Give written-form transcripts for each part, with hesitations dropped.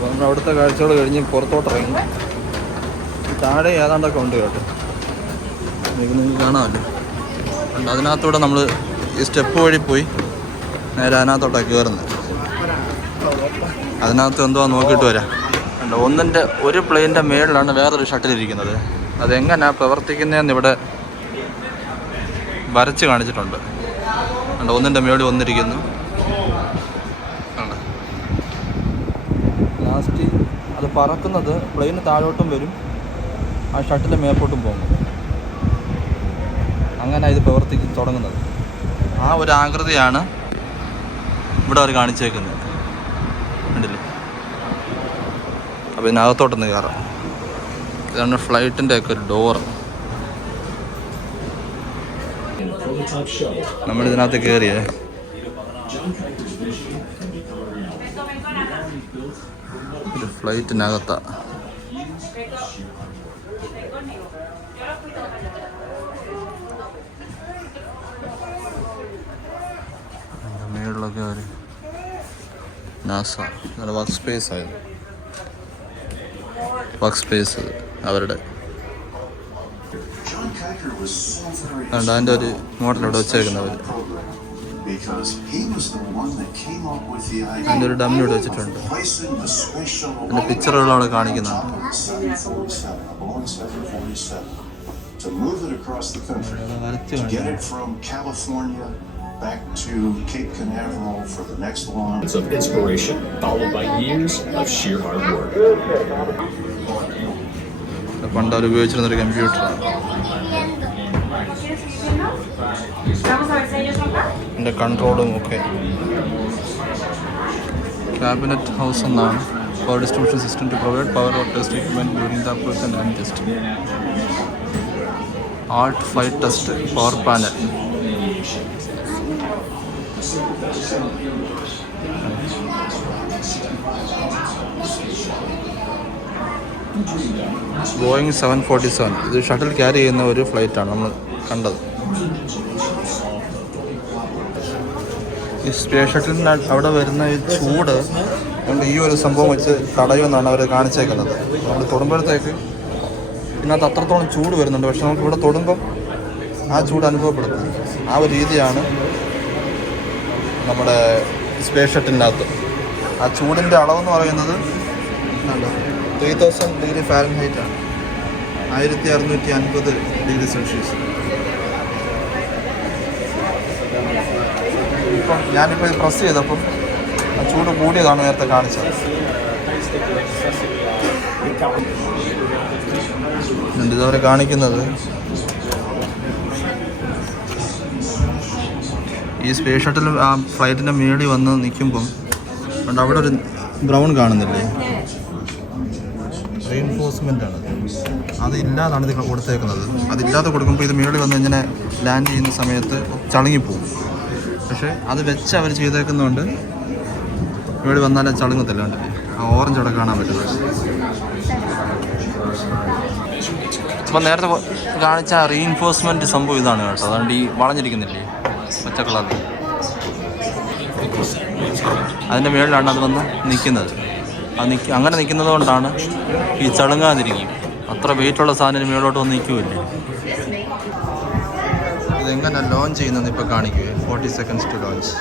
അപ്പോൾ നമ്മൾ അവിടുത്തെ കാഴ്ചകൾ കഴിഞ്ഞ് പുറത്തോട്ടിറങ്ങി. താഴെ ഏതാണ്ടൊക്കെ ഉണ്ട് കേട്ടോ, നിങ്ങൾക്ക് കാണാമല്ലോ. ഉണ്ട് അതിനകത്തൂടെ നമ്മൾ ഈ സ്റ്റെപ്പ് വഴി പോയി നേരെ അതിനകത്തോട്ടാണ് കയറുന്നത്. അതിനകത്ത് എന്തുവാ നോക്കിയിട്ട് വരാം. ഉണ്ട് ഒരു പ്ലെയിൻ്റെ മേളിലാണ് വേറൊരു ഷട്ടിലിരിക്കുന്നത്. അതെങ്ങനെയാണ് പ്രവർത്തിക്കുന്നതെന്ന് ഇവിടെ വരച്ച് കാണിച്ചിട്ടുണ്ട്. ഉണ്ട് ഒന്നിൻ്റെ മേളിൽ ഒന്നിരിക്കുന്നു. ലാസ്റ്റ് അത് പറക്കുന്നത് പ്ലെയിന് താഴോട്ടും വരും, ആ ഷട്ടിൽ മേപ്പോട്ടും പോകും. അങ്ങനെ ഇത് പ്രവർത്തിച്ച് തുടങ്ങുന്നത്. ആ ഒരു ആകൃതിയാണ് ഇവിടെ അവർ കാണിച്ചേക്കുന്നത്, കണ്ടില്ലേ? അപ്പോൾ ഇതിനകത്തോട്ടൊന്ന് കയറാം. ഇതാണ് ഫ്ലൈറ്റിൻ്റെ ഒക്കെ ഒരു ഡോറ്. നമ്മളിതിനകത്ത് കയറിയേ. ഒരു ഫ്ലൈറ്റിനകത്താണ്. മേളിലൊക്കെ ഒരു നാസ വർക്ക് സ്പേസ് ആയിരുന്നു. വർക്ക് സ്പേസ് അവരുടെ അതിൻ്റെ ഒരു മോഡൽ ഇവിടെ വെച്ചേക്കുന്നവർ. അതിൻ്റെ ഒരു ഡമ്മി ഇവിടെ വെച്ചിട്ടുണ്ട്. അതിൻ്റെ പിക്ചറുകൾ അവിടെ കാണിക്കുന്നുണ്ട്. Back to Cape Canaveral for the next launch. Of inspiration followed by years of sheer hard work. പണ്ടാൽ ഉപയോഗിച്ചിരുന്നൊരു കമ്പ്യൂട്ടറാണ്. എൻ്റെ കൺട്രോളും ഒക്കെ. ക്യാബിനറ്റ് ഹൗസ് എന്നാണ്. Power distribution system to provide power of test equipment during the operation and testing. Alt flight test power panel. Boeing 747. ഇത് shuttle carry ചെയ്യുന്ന ഒരു ഫ്ലൈറ്റാണ് നമ്മൾ കണ്ടത്. ഈ സ്പേസ് ഷട്ടിലിന് അവിടെ വരുന്ന ഈ ചൂട് കൊണ്ട് ഈ ഒരു സംഭവം വെച്ച് തടയുമെന്നാണ് അവർ കാണിച്ചേക്കുന്നത്. നമ്മൾ തൊടുമ്പോഴത്തേക്ക് ഇതിനകത്ത് അത്രത്തോളം ചൂട് വരുന്നുണ്ട്, പക്ഷെ നമുക്ക് ഇവിടെ തൊടുമ്പം ആ ചൂട് അനുഭവപ്പെടുന്നത്. ആ ഒരു രീതിയാണ് നമ്മുടെ സ്പേസ് ഷട്ടിലിനകത്ത്. ആ ചൂടിൻ്റെ അളവെന്ന് പറയുന്നത് 3000 ഡിഗ്രി ഫാരൻഹൈറ്റ് ആണ്, 1650 ഡിഗ്രി സെൽഷ്യസ്. ഇപ്പം ഞാനിപ്പോൾ ഇത് പ്രസ് ചെയ്തപ്പം ആ ചൂട് കൂടിയതാണ് നേരത്തെ കാണിച്ചത്. ഇതവരെ കാണിക്കുന്നത് ഈ സ്പേസ് ഷട്ടിൽ ആ ഫ്ലൈറ്റിൻ്റെ മേളിൽ വന്ന് നിൽക്കുമ്പം അവിടെ ഒരു ബ്രൗൺ കാണുന്നില്ലേ, റീഇൻഫോഴ്സ്മെൻ്റ് ആണ്. അതില്ലാതാണ് ഇത് കൊടുത്തേക്കുന്നത്. അതില്ലാതെ കൊടുക്കുമ്പോൾ ഇത് മേളിൽ വന്ന് ഇങ്ങനെ ലാൻഡ് ചെയ്യുന്ന സമയത്ത് ചളുങ്ങിപ്പോവും. പക്ഷേ അത് വെച്ച് അവർ ചെയ്തേക്കുന്നതുകൊണ്ട് മേളിൽ വന്നാലും ചളുങ്ങത്തില്ല. കണ്ടില്ലേ, ആ ഓറഞ്ച് അവിടെ കാണാൻ പറ്റുന്നത്. അപ്പം നേരത്തെ കാണിച്ച റീഇൻഫോഴ്സ്മെൻറ്റ് സംഭവം ഇതാണ് കേട്ടോ. അതുകൊണ്ട് ഈ വളഞ്ഞിരിക്കുന്നില്ലേ പച്ച കളറിൽ, അതിൻ്റെ മേളിലാണ് അത് വന്ന് നിൽക്കുന്നത്. അങ്ങനെ നിൽക്കുന്നത് കൊണ്ടാണ് ഈ ചളുങ്ങാതിരിക്കും. അത്ര വെയിറ്റുള്ള സാധനം മേളോട്ട് വന്ന് നിൽക്കുമല്ലേ. ഇതെങ്ങനെ ലോഞ്ച് ചെയ്യുന്നത് ഇപ്പോൾ കാണിക്കുക. 40 seconds ടു ലോഞ്ച്.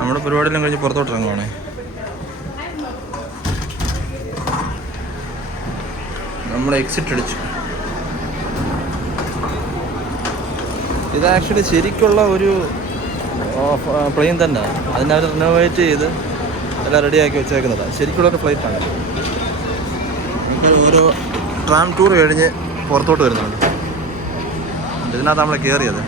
നമ്മുടെ പരിപാടിയെല്ലാം കഴിഞ്ഞ് പുറത്തോട്ട് ഇറങ്ങുവാണേ. നമ്മൾ എക്സിറ്റ് അടിച്ചു. ഇത് ആക്ച്വലി ശരിക്കുള്ള ഒരു പ്ലെയിൻ തന്നെ. അതിനവർ റിനോവേറ്റ് ചെയ്ത് എല്ലാം റെഡിയാക്കി വെച്ചേക്കുന്നതാണ്. ശരിക്കുള്ളൊരു ഫ്ലൈറ്റാണ്. ഓരോ ട്രാം ടൂർ കഴിഞ്ഞ് പുറത്തോട്ട് വരുന്നുണ്ട്. ഇതിനകത്ത് നമ്മൾ കയറിയത്.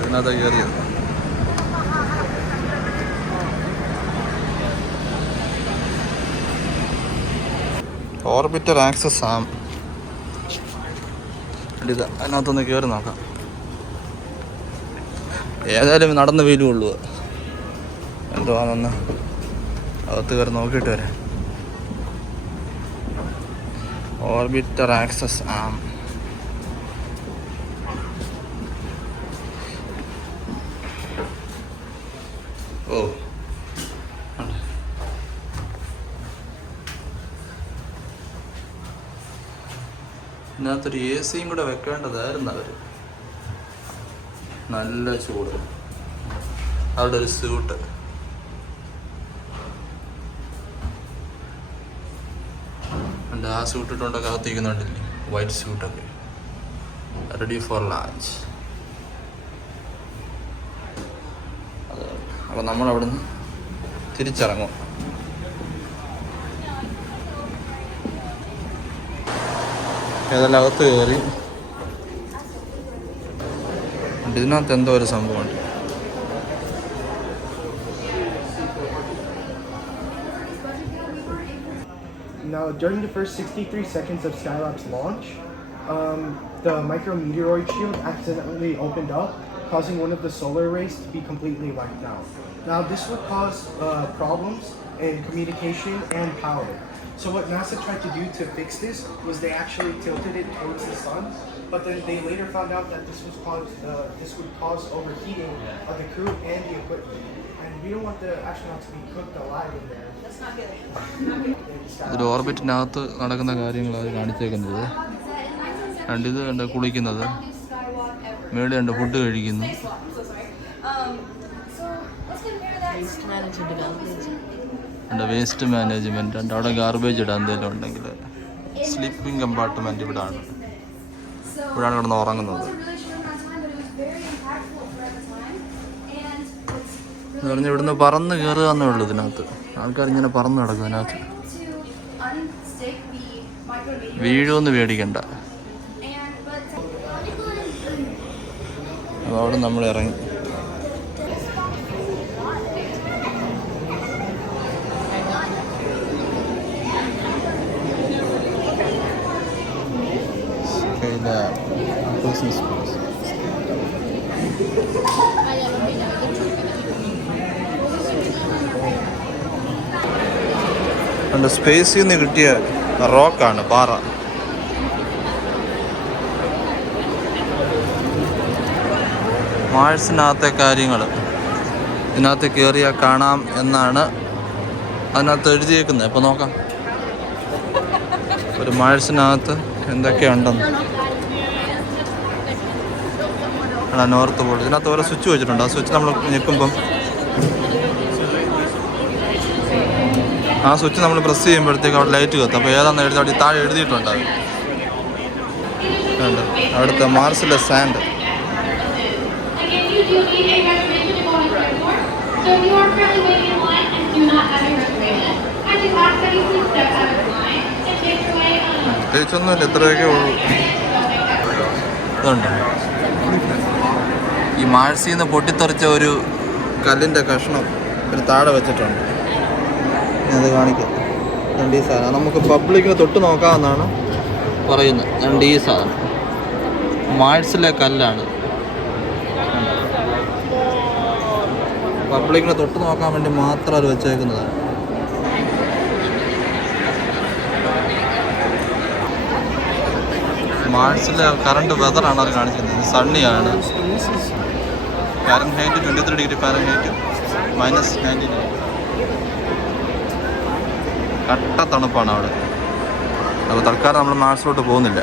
ഇതിനകത്ത് കയറിയത് ഓർബിറ്റർ ആക്സസ് ആം. ഇത് അതിനകത്തൊന്ന് കയറി നോക്കാം. ഏതായാലും നടന്ന് വീലുള്ളൂ. എന്തുവാണെന്ന് അകത്ത് കയറി നോക്കിയിട്ട് വരാം. ഓർബിറ്റർ ആക്സസ് ആം. ഓ ഇതിനകത്തൊരു എ സിയും കൂടെ വെക്കേണ്ടതായിരുന്നു അവർ. നല്ല ചൂട്. അവിടെ ഒരു സ്യൂട്ട്. ആ സ്യൂട്ട് ഇട്ടുകൊണ്ടൊക്കെ അകത്തിരിക്കുന്നുണ്ടല്ലേ, വൈറ്റ് സ്യൂട്ടൊക്കെ. Ready for launch. അപ്പോൾ നമ്മളവിടുന്ന് തിരിച്ചിറങ്ങും. ഏതെല്ലാം അകത്ത് കയറി. ഇതിനകത്ത് എന്തോ ഒരു സംഭവമുണ്ട്. Now, during the first 63 seconds of Skylab's launch, the micrometeoroid shield accidentally opened up, causing one of the solar arrays to be completely wiped out. Now, this would cause problems in communication and power. So what NASA tried to do to fix this was they actually tilted it towards the sun, but then they later found out that this would cause overheating of the crew and the equipment. And we don't want the astronauts to be cooked alive in there. ഇതൊരു ഓർബിറ്റിനകത്ത് നടക്കുന്ന കാര്യങ്ങളാണ് കാണിച്ചേക്കുന്നത്. ഇത് കണ്ട് കുളിക്കുന്നത്, മേളിൽ കണ്ട് ഫുഡ് കഴിക്കുന്നു. വേസ്റ്റ് മാനേജ്മെൻറ്റ് ഉണ്ട്. അവിടെ ഗാർബേജ് ഇടാൻ എന്തെങ്കിലും ഉണ്ടെങ്കിൽ. സ്ലീപ്പിംഗ് കമ്പാർട്ട്മെൻറ്റ് ഇവിടാണ് കിടന്ന് ഉറങ്ങുന്നത്. എന്ന് പറഞ്ഞാൽ ഇവിടുന്ന് പറന്ന് കയറുക എന്നേ ഉള്ളൂ. ഇതിനകത്ത് ആൾക്കാരിങ്ങനെ പറന്ന് കിടക്കും. ഇതിനകത്ത് വീഴുമെന്ന് പേടിക്കണ്ട. അതവിടെ നമ്മൾ ഇറങ്ങി. Skylab, business class. എൻ്റെ സ്പേസിൽ നിന്ന് കിട്ടിയ റോക്കാണ്, പാറ. മാഴ്സിനകത്തെ കാര്യങ്ങൾ ഇതിനകത്ത് കയറിയാൽ കാണാം എന്നാണ് അതിനകത്ത് എഴുതിയേക്കുന്നത്. അപ്പോൾ നോക്കാം ഒരു മാഴ്സിനകത്ത് എന്തൊക്കെയുണ്ടെന്ന്. North Paul. ഇതിനകത്ത് ഓരോ സ്വിച്ച് വെച്ചിട്ടുണ്ട്. ആ സ്വിച്ച് നമ്മൾ ഞെക്കുമ്പം ആ സ്വിച്ച് നമ്മൾ പ്രസ് ചെയ്യുമ്പോഴത്തേക്ക് അവിടെ ലൈറ്റ് കത്തും. അപ്പോൾ ഏതാണെന്ന് എഴുതി അവിടെ താഴെ എഴുതിയിട്ടുണ്ട്. അവിടുത്തെ മാർസിലെ സാൻഡ്. പ്രത്യേകിച്ചൊന്നുമില്ല, ഇത്രയൊക്കെ ഉള്ളൂ. ഇതുണ്ട്, ഈ മാഴ്സിൽ നിന്ന് പൊട്ടിത്തെറിച്ച ഒരു കല്ലിൻ്റെ കഷ്ണം ഒരു താഴെ വെച്ചിട്ടുണ്ട്. അത് കാണിക്കാം. രണ്ട് ഈ സാധനം നമുക്ക് പബ്ലിക്കിന് തൊട്ട് നോക്കാമെന്നാണ് പറയുന്നത്. രണ്ട് ഈ സാധനം മാഴ്സിലെ കല്ലാണ്. പബ്ലിക്കിനെ തൊട്ട് നോക്കാൻ വേണ്ടി മാത്രം അത് വെച്ചേക്കുന്നതാണ്. മാഴ്സിലെ കറണ്ട് വെതറാണ് അത് കാണിച്ചിരുന്നത്. സണ്ണിയാണ്. Fahrenheit 23 degree Fahrenheit, -99. കട്ട തണുപ്പാണ് അവിടെ. അപ്പോൾ തൽക്കാലം നമ്മൾ മാർസിലോട്ട് പോകുന്നില്ല.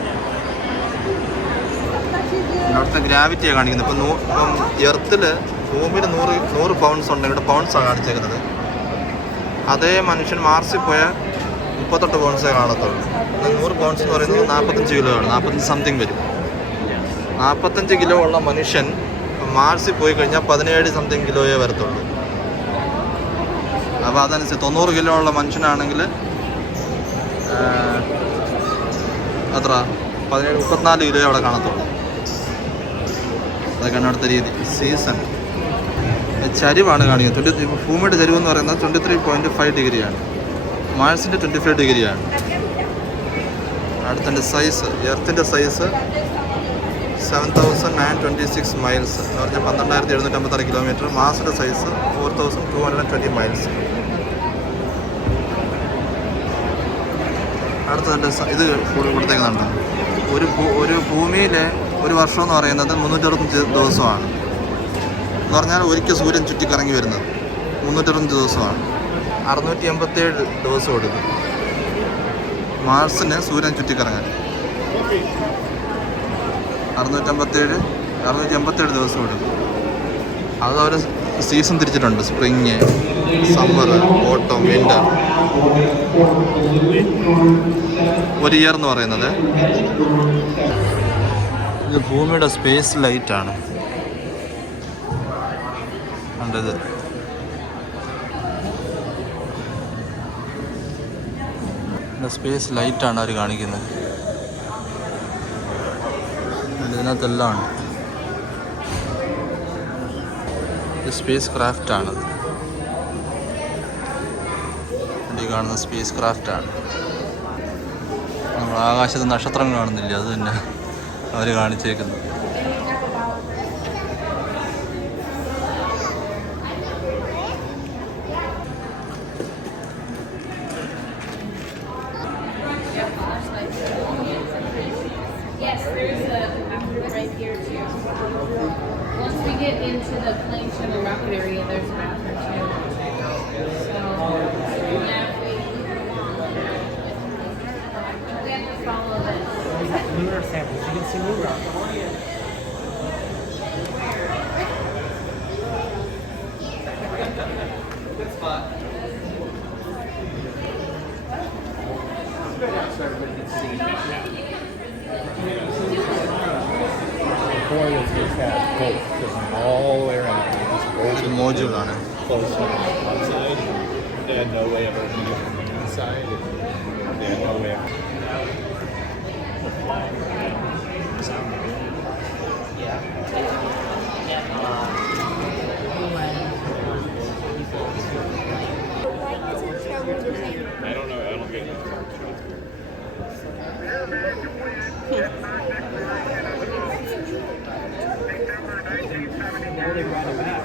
അവിടുത്തെ ഗ്രാവിറ്റിയാണ് കാണിക്കുന്നത്. ഇപ്പം എർത്തിൽ ഭൂമിയിൽ 100 പൗണ്ട്സ് ഉണ്ട്. ഇവിടെ പൗണ്ട്സാണ് കാണിച്ചേക്കുന്നത്. അതേ മനുഷ്യൻ മാർസിൽ പോയാൽ 38 പൗണ്ട്സേ കാണത്തുള്ളൂ. 100 പൗണ്ട്സ് എന്ന് പറയുന്നത് 45 കിലോ ആണ്. 45 സംതിങ് വരും. 45 കിലോ ഉള്ള മനുഷ്യൻ മാർസിൽ പോയി കഴിഞ്ഞാൽ 17 സംതിങ് കിലോയേ വരത്തുള്ളൂ. അപ്പോൾ അതനുസരിച്ച് 90 കിലോ ഉള്ള മനുഷ്യനാണെങ്കിൽ എത്ര 17-34 കിലോ അവിടെ കാണത്തുള്ളൂ. അതൊക്കെയാണ് അടുത്ത രീതി. സീസൺ ചരിവാണ് കാണിക്കുന്നത്. ഭൂമിയുടെ ചരിവ് എന്ന് പറയുന്നത് 23.5 ഡിഗ്രിയാണ്. മാർസിൻ്റെ 25 ഡിഗ്രിയാണ്. അടുത്തതിൻ്റെ സൈസ്, എർത്തിൻ്റെ സൈസ് 7,926 മൈൽസ് എന്ന് പറഞ്ഞാൽ 12,756 കിലോമീറ്റർ. മാസിൻ്റെ സൈസ് 4,220 മൈൽസ്. അടുത്തതിൻ്റെ ഇത് കൊടുത്തേക്കുന്നുണ്ട്. ഒരു ഭൂമിയിലെ ഒരു വർഷം എന്ന് പറയുന്നത് 365 ദിവസമാണ്. എന്ന് പറഞ്ഞാൽ ഒരിക്കൽ സൂര്യൻ ചുറ്റിക്കറങ്ങി വരുന്നത് 365 ദിവസമാണ്. 687 ദിവസം എടുക്കും മാർസിന് സൂര്യൻ ചുറ്റിക്കറങ്ങാൻ. 687 ദിവസം എടുക്കും. അത് അവർ സീസൺ തിരിച്ചിട്ടുണ്ട്. സ്പ്രിങ്, സമ്മർ, ഓട്ടം, വിൻ്റർ. ഒരു ഇയർ എന്ന് പറയുന്നത്. ഇത് ഭൂമിയുടെ സ്പേസ് ലൈറ്റാണ്. കണ്ടത് സ്പേസ് ലൈറ്റാണ് അവർ കാണിക്കുന്നത്. ഇതിനകത്തെല്ലാം ഉണ്ട്. ഇത് സ്പേസ് ക്രാഫ്റ്റാണത്. ഈ കാണുന്ന സ്പേസ് ക്രാഫ്റ്റാണ്. നമ്മൾ ആകാശത്ത് നക്ഷത്രം കാണുന്നില്ല, അത് തന്നെ അവർ കാണിച്ചേക്കുന്നത്. Yes, there's a bathroom right here too. Once we get into the plane shuttle rocket area, there's a bathroom too. So, yeah, we have to follow this. Lunar samples. You can see lunar. Good spot. Before this was that boat going all the way around. ഒരു മോഡ്യൂളാണ്. Close on one side. They had no way of opening it from the inside. They had no way of. I don't know. I don't get it. Now they brought it back.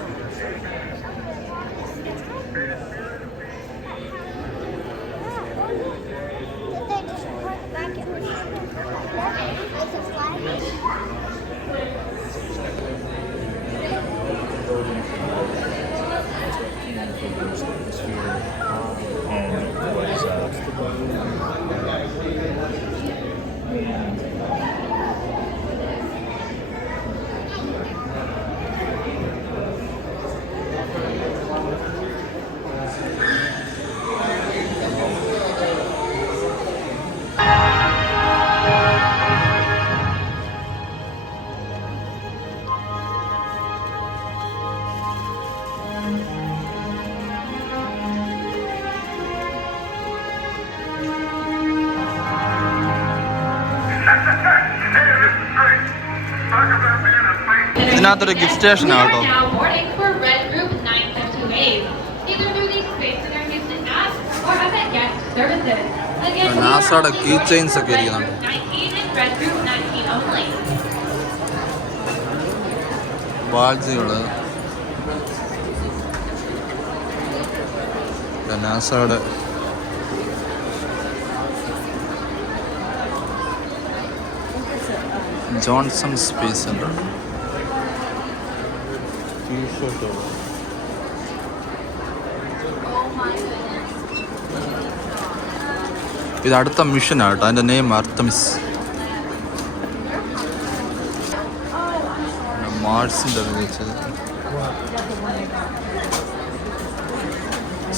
ഇതിനകത്തൊരു gift station ആട്ടോ. Now boarding for Red Group 958. Either through the Space Center Houston app or at that guest services. Again, we are നാസയുടെ only key chains for ഒക്കെ Red ഇരിക്കുന്നുണ്ട്. Group 19 and Red Group 19 only. ബാഡ്ജുകള്, നാസയുടെ Johnson space centre. ഇത് അടുത്ത മിഷനാട്ടോ. അതിൻ്റെ നെയിം ആർട്ടമിസ്. മാർസിൻ്റെ വെച്ചത്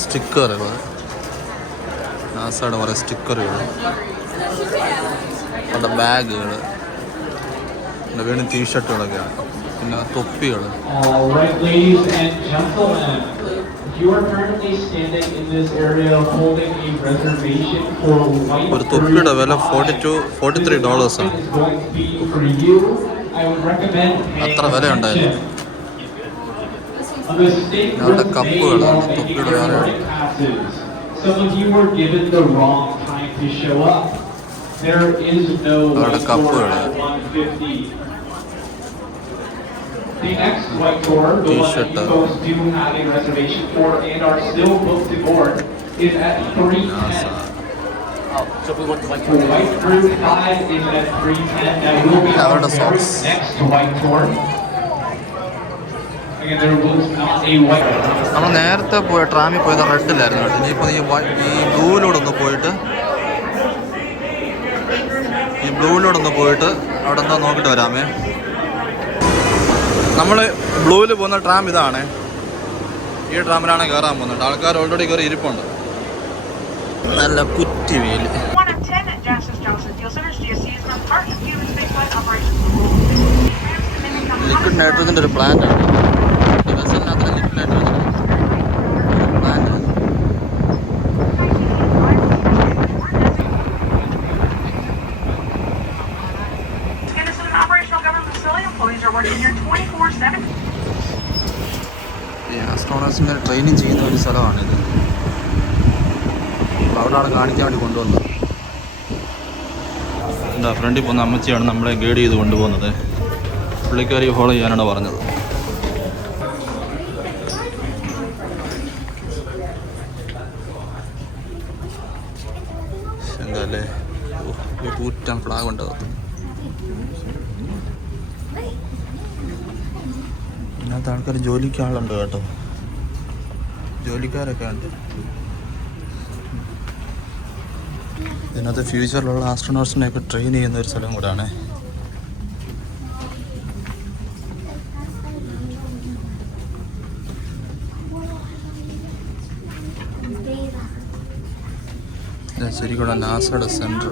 സ്റ്റിക്കറുകൾ, നാസയുടെ കുറേ സ്റ്റിക്കറുകൾ, അവിടെ ബാഗുകൾ, അവിടെ വീണ്ടും ടീഷർട്ടുകളൊക്കെയാണ്, പിന്നെ തൊപ്പികൾ. All right, ladies and gentlemen, if You are currently standing in this area holding a reservation for white ഒരു തൊപ്പിയുടെ വില $43 ആണ്. is going to be for you. I would recommend paying അത്ര വിലയുണ്ടായിരുന്നു. A mistake അവരുടെ was made കപ്പുകളാണ് while making തൊപ്പിയുടെ your വേറെ. boarding passes. Some of you were given the wrong time to show up. There is no അവരുടെ white tour കപ്പുകള്. at 1:50. The next white tour, the one that you folks do have a reservation for and are still booked to board, is at 3:10. The white group 5 is at 3:10. Now we will be on അവരുടെ the socks. next white tour. Again, there was not a white. നമ്മൾ നേരത്തെ പോയ ട്രാമിൽ പോയത് റെഡിലായിരുന്നു കേട്ടോ. ഇനിയിപ്പോൾ ഈ ബ്ലൂവിലൂടെ ഒന്ന് പോയിട്ട് അവിടെ എന്താ നോക്കിയിട്ട് വരാമേ. നമ്മൾ ബ്ലൂവിൽ പോകുന്ന ട്രാം ഇതാണ്. ഈ ട്രാമിലാണ് കയറാൻ പോകുന്നത്. ആൾക്കാർ ഓൾറെഡി കയറി ഇരിപ്പുണ്ട്. നല്ല കുറ്റി വെയിൽ. ലിക്വിഡ് നൈട്രജൻ്റെ ഒരു പ്ലാന്റ് ആണ്. വെസലിനകത്ത് ലിക്വിഡ് നൈട്രജൻ പ്ലാന്റ്. ഈ ആസ്ട്രോണോട്സിനെ ട്രെയിനിങ് ചെയ്യുന്ന ഒരു സ്ഥലമാണിത്. അവിടെയാണ് കാണിക്കാൻ വേണ്ടി കൊണ്ടുവന്നത്. എൻ്റെ ഫ്രണ്ടിൽ പോകുന്ന അമ്മച്ചിയാണ് നമ്മളെ ഗൈഡ് ചെയ്ത് കൊണ്ടുപോകുന്നത്. പുള്ളിക്കാരി ഫോളോ ചെയ്യാനാണ് പറഞ്ഞത്. എന്താല്ലേ കൂറ്റൻ ഫ്ലാഗ് ഉണ്ടാകും. ഇതിനകത്ത് ആൾക്കാർ ജോലിക്ക് ആളുണ്ട് കേട്ടോ. ജോലിക്കാരൊക്കെ ഉണ്ട് ഇതിനകത്ത്. ഫ്യൂച്ചറിലുള്ള ആസ്ട്രോനോട്സിനെയൊക്കെ ട്രെയിൻ ചെയ്യുന്ന ഒരു സ്ഥലം കൂടാണ്. ശരിക്കൂടെ നാസയുടെ സെൻറ്റർ.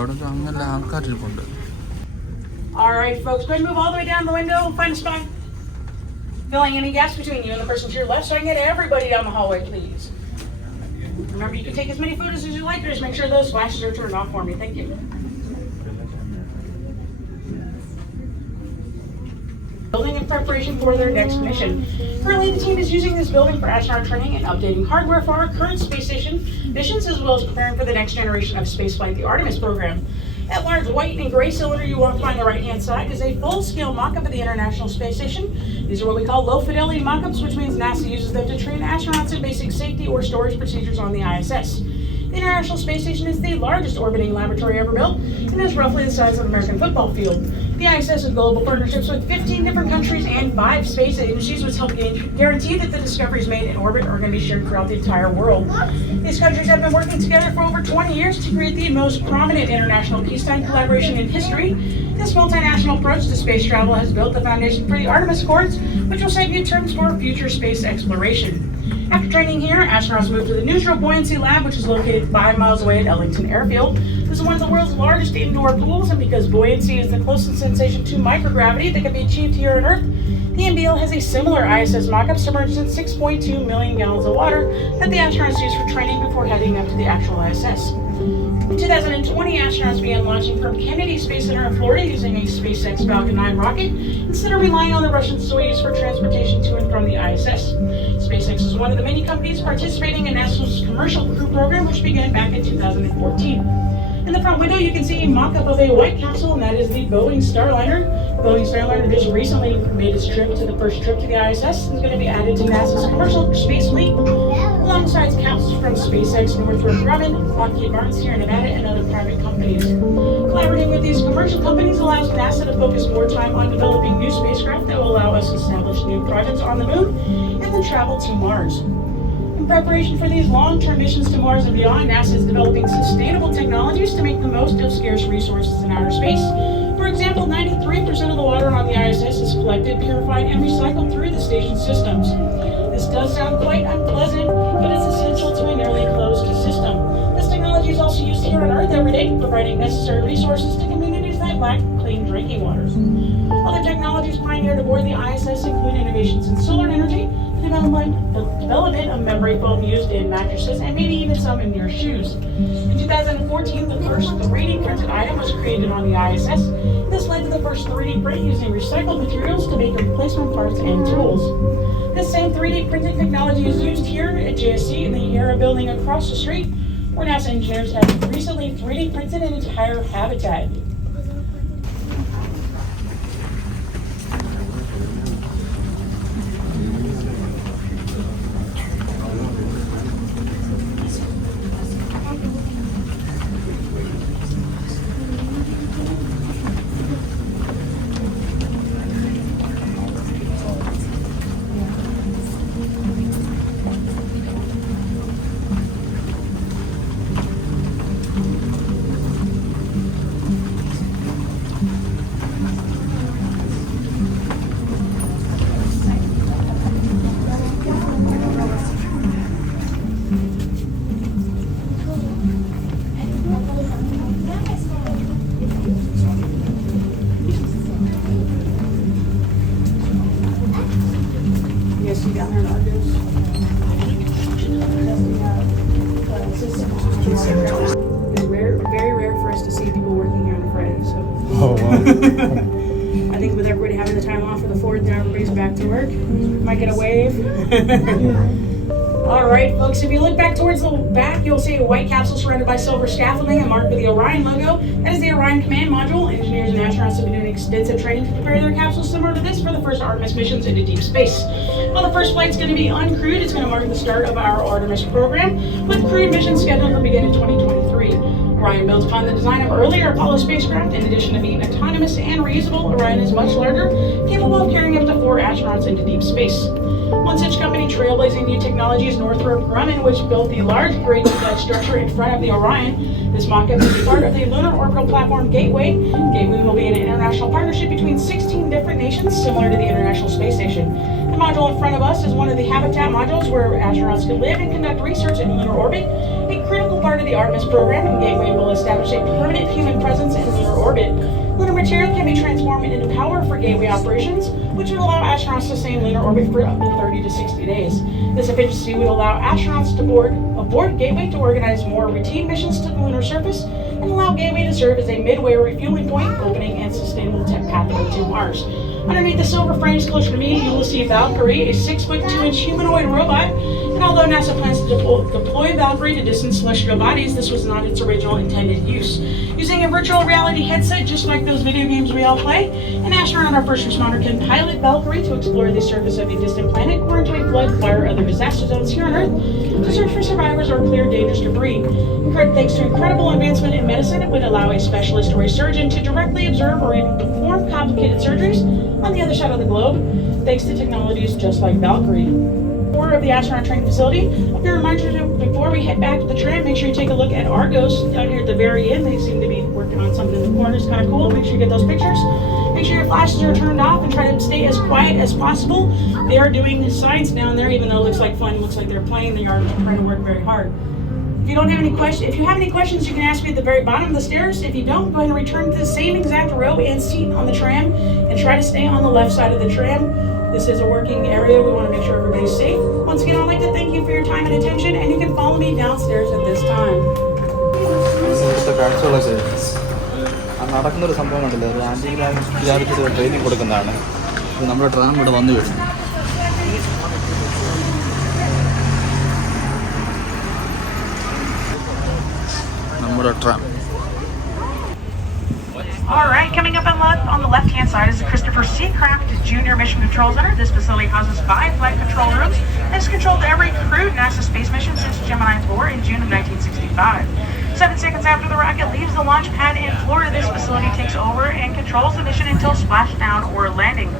അവിടെ അങ്ങനെ ആൾക്കാരിപ്പുണ്ട്. All right, folks, go ahead and move all the way down the window and find a spot. Filling any gaps between you and the person to your left so I can get everybody down the hallway, please. Remember, you can take as many photos as you like, but just make sure those flashes are turned off for me. Thank you. Building in preparation for their next mission. Currently, the team is using this building for astronaut training and updating hardware for our current space station missions, as well as preparing for the next generation of spaceflight, the Artemis Program. That large white and gray cylinder you walk by on the right-hand side is a full-scale mock-up of the International Space Station. These are what we call low-fidelity mock-ups, which means NASA uses them to train astronauts in basic safety or storage procedures on the ISS. The International Space Station is the largest orbiting laboratory ever built and is roughly the size of an American football field. The ISS has global partnerships with 15 different countries and 5 space agencies, which help guarantee that the discoveries made in orbit are going to be shared throughout the entire world. These countries have been working together for over 20 years to create the most prominent international peacetime collaboration in history. This multinational approach to space travel has built the foundation for the Artemis Accords, which will set new terms for future space exploration. After training here, astronauts moved to the neutral Buoyancy Lab, which is located 5 miles away at Ellington Airfield. This is one of the world's largest indoor pools, and because buoyancy is the closest sensation to microgravity that can be achieved here on Earth, the NBL has a similar ISS mock-up submerged in 6.2 million gallons of water that the astronauts use for training before heading up to the actual ISS. In 2020, astronauts began launching from Kennedy Space Center in Florida using a SpaceX Falcon 9 rocket instead of relying on the Russian Soyuz for transportation to and from the ISS. SpaceX is one of the many companies participating in NASA's Commercial Crew Program, which began back in 2014. In the front window, you can see a mock-up of a white capsule, and that is the Boeing Starliner. The Boeing Starliner just recently made its first trip to the ISS. It's going to be added to NASA's commercial space fleet, alongside capsules from SpaceX, Northrop Grumman, Lockheed Martin, Sierra Nevada, and other private companies. Collaborating with these commercial companies allows NASA to focus more time on developing new spacecraft that will allow us to establish new projects on the moon and then travel to Mars. In preparation for these long-term missions to Mars and beyond, NASA is developing sustainable technologies to make the most of scarce resources in outer space. For example, 93% of the water on the ISS is collected, purified, and recycled through the station's systems. This does sound quite unpleasant, but it's essential to a nearly closed system. This technology is also used here on Earth every day, providing necessary resources to communities countries that lack clean drinking waters. Other technologies pioneered aboard the ISS include innovations in solar energy, the development of membrane foam used in mattresses, and maybe even some in your shoes. In 2014, the first 3D printed item was created on the ISS. This led to the first 3D print using recycled materials to make replacement parts and tools. This same 3D printing technology is used here at JSC in the Aero building across the street, where NASA engineers have recently 3D printed an entire habitat. Down there in Argos. It's very rare for us to see people working here on a Friday. So. Oh, wow. I think with everybody having the time off for the 4th, now everybody's back to work. Might get a wave. All right, folks, if you look back towards the back, you'll see a white capsule surrounded by silver scaffolding and marked with the Orion logo. That is the Orion command module. Engineers and astronauts have been doing extensive training to prepare their capsules similar to this for the first Artemis missions into deep space. Well, the first flight's going to be uncrewed. It's going to mark the start of our Artemis program, with crewed missions scheduled to begin in 2023. Orion builds upon the design of earlier Apollo spacecraft. In addition to being autonomous and reusable, Orion is much larger, capable of carrying up to 4 astronauts into deep space. One such company trailblazing new technology is Northrop Grumman, which built the large gray structure in front of the Orion. This mock-up will be part of the Lunar Orbital Platform Gateway. Gateway will be an international partnership between 16 different nations, similar to the International Space Station. The module in front of us is one of the habitat modules where astronauts can live and conduct research in lunar orbit, a critical part of the Artemis program, and Gateway will establish a permanent human presence in lunar orbit. Lunar material can be transformed into power for Gateway operations, which would allow astronauts to stay in lunar orbit for up to 30 to 60 days. This efficiency would allow astronauts to aboard Gateway to organize more routine missions to the lunar surface and allow Gateway to serve as a midway refueling point, opening and sustainable tech pathway to Mars. Underneath the silver frames closer to me, you will see Valkyrie, a 6'2" humanoid robot. And although NASA plans to deploy Valkyrie to distant celestial bodies, this was not its original intended use. Using a virtual reality headset, just like those video games we all play, an astronaut or first responder can pilot Valkyrie to explore the surface of a distant planet or into a flood, fire, or other disaster zones here on Earth to search for survivors or clear dangerous debris. Thanks to incredible advancement in medicine, it would allow a specialist or a surgeon to directly observe or even perform complicated surgeries on the other side of the globe, thanks to technologies just like Valkyrie. Tour of the astronaut training facility. I'll be reminded to, before we head back to the tram, make sure you take a look at Argos down here at the very end. They seem to be working on something in the corners, kind of cool. Make sure you get those pictures. Make sure your flashes are turned off and try to stay as quiet as possible. They are doing science down there, even though it looks like fun, looks like they're playing. They are trying to work very hard. If you don't have any questions, if you have any questions, you can ask me at the very bottom of the stairs. If you don't, go ahead and return to the same exact row and seat on the tram, and try to stay on the left side of the tram. This is a working area. We want to make sure everybody's safe. Once again, I'd like to thank you for your time and attention, and you can follow me downstairs at this time. ഇവിടുത്തെ കാഴ്ചകളൊക്കെ നടക്കുന്നൊരു സംഭവം കണ്ടില്ല, ഒരു anti gravity training കൊടുക്കുന്നതാണ്. ഇത് നമ്മുടെ ട്രാം ഇവിടെ വന്നു കഴിഞ്ഞു. നമ്മുടെ tram. All right, coming up on the left-hand side is the Christopher Seacraft Junior Mission Control Center. This facility houses 5 flight control rooms and has controlled every crewed NASA space mission since Gemini 4 in June of 1965. 7 seconds after the rocket leaves the launch pad in Florida, this facility takes over and controls the mission until splashdown or landing.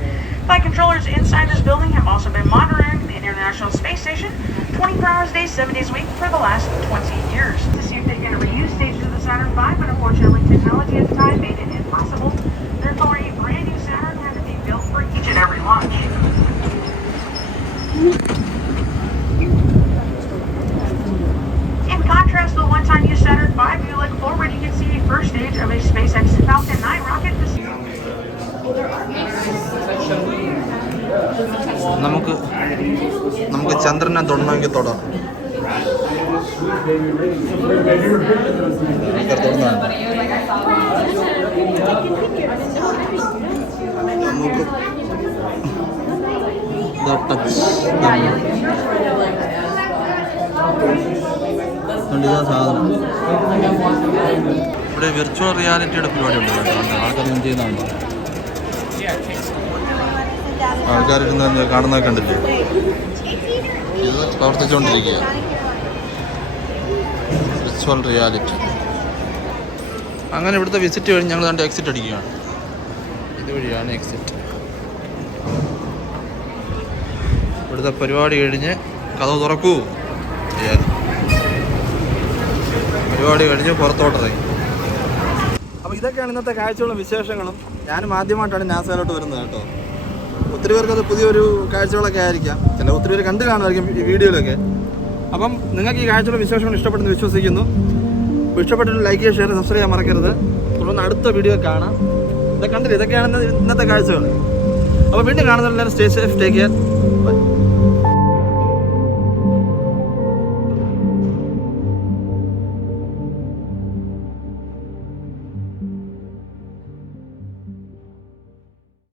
Flight controllers inside this building have also been monitoring the International Space Station 24 hours a day, 7 days a week for the last 20 years. This year they're going to reuse stages of the Saturn V, but unfortunately technology at the time made it impossible. Therefore, a brand new Saturn had to be built for each and every launch. In contrast to the one-time use Saturn V, if you look forward, you can see a first stage of a SpaceX Falcon 9 rocket നമുക്ക് ചന്ദ്രനെ തൊടണമെങ്കിൽ തൊടാം. നമുക്ക് ടച്ച് ഇതാ സാധനം. ഇവിടെ വിർച്വൽ റിയാലിറ്റിയുടെ പരിപാടി ഉണ്ട് കേട്ടോ. ആൾക്കാർ എന്ത് ചെയ്യുന്നുണ്ട്, ആൾക്കാരിരുന്ന് കാണുന്നതൊക്കെ കണ്ടില്ലേ. ഇത് പ്രവർത്തിച്ചുകൊണ്ടിരിക്കുക വിർച്വൽ റിയാലിറ്റി. അങ്ങനെ ഇവിടുത്തെ വിസിറ്റ് കഴിഞ്ഞ് ഞങ്ങൾ കണ്ട് എക്സിറ്റ് അടിക്കുകയാണ്. ഇതുവഴിയാണ് എക്സിറ്റ്. ഇവിടുത്തെ പരിപാടി കഴിഞ്ഞ് കഥ തുറക്കൂ. പരിപാടി കഴിഞ്ഞ് പുറത്തോട്ടിറങ്ങി. അപ്പോൾ ഇതൊക്കെയാണ് ഇന്നത്തെ കാഴ്ചകളും വിശേഷങ്ങളും. ഞാനും ആദ്യമായിട്ടാണ് നാസയിലോട്ട് വരുന്നത് കേട്ടോ. ഒത്തിരി പേർക്ക് അത് പുതിയൊരു കാഴ്ചകളൊക്കെ ആയിരിക്കാം, ചില ഒത്തിരി പേര് കണ്ടു കാണുമായിരിക്കും ഈ വീഡിയോയിലൊക്കെ. അപ്പം നിങ്ങൾക്ക് ഈ കാഴ്ചകളും വിശേഷങ്ങളും ഇഷ്ടപ്പെടുന്നു വിശ്വസിക്കുന്നു. ഇഷ്ടപ്പെട്ടിട്ട് ലൈക്ക് ചെയ്യുക, ഷെയർ, സബ്സ്ക്രൈബ് ചെയ്യാൻ മറക്കരുത്. തുടർന്ന് അടുത്ത വീഡിയോ കാണാം. ഇതൊക്കെ കണ്ടില്ല, ഇതൊക്കെയാണ് ഇന്നത്തെ കാഴ്ചകൾ. അപ്പോൾ വീണ്ടും കാണുന്നവരെല്ലാവരും stay safe, take care, by.